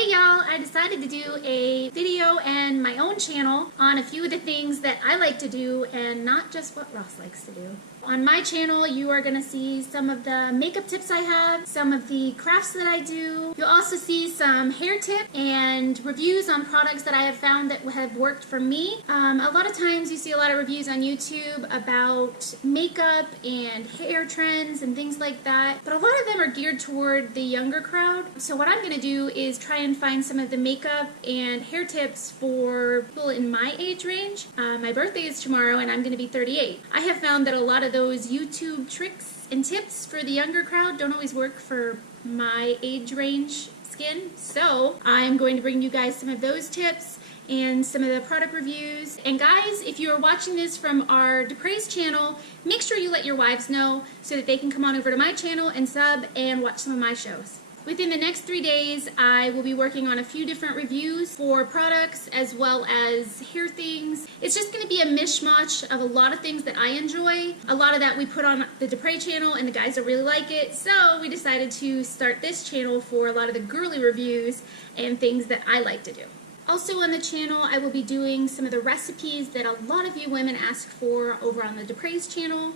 Hey y'all, I decided to do a video and my own channel on a few of the things that I like to do and not just what Ross likes to do. On my channel, you are going to see some of the makeup tips I have, some of the crafts that I do. You'll also see some hair tips and reviews on products that I have found that have worked for me. A lot of times you see a lot of reviews on YouTube about makeup and hair trends and things like that, but a lot of them are geared toward the younger crowd. So what I'm going to do is try and find some of the makeup and hair tips for people in my age range. My birthday is tomorrow and I'm going to be 38. I have found that a lot of those YouTube tricks and tips for the younger crowd don't always work for my age range skin. So I'm going to bring you guys some of those tips and some of the product reviews. And guys, if you are watching this from our Deprey's channel, make sure you let your wives know so that they can come on over to my channel and sub and watch some of my shows. Within the next 3 days, I will be working on a few different reviews for products as well as hair things. It's just going to be a mishmash of a lot of things that I enjoy. A lot of that we put on the Deprey channel and the guys don't really like it, so we decided to start this channel for a lot of the girly reviews and things that I like to do. Also on the channel, I will be doing some of the recipes that a lot of you women ask for over on the Deprey's channel.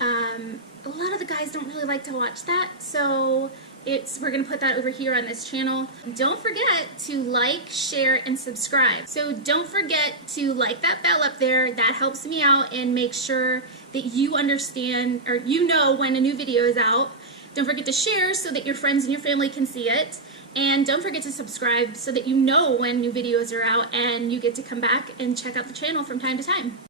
A lot of the guys don't really like to watch that, so we're going to put that over here on this channel. Don't forget to like, share, and subscribe. So don't forget to like that bell up there. That helps me out and make sure that you understand or you know when a new video is out. Don't forget to share so that your friends and your family can see it. And don't forget to subscribe so that you know when new videos are out and you get to come back and check out the channel from time to time.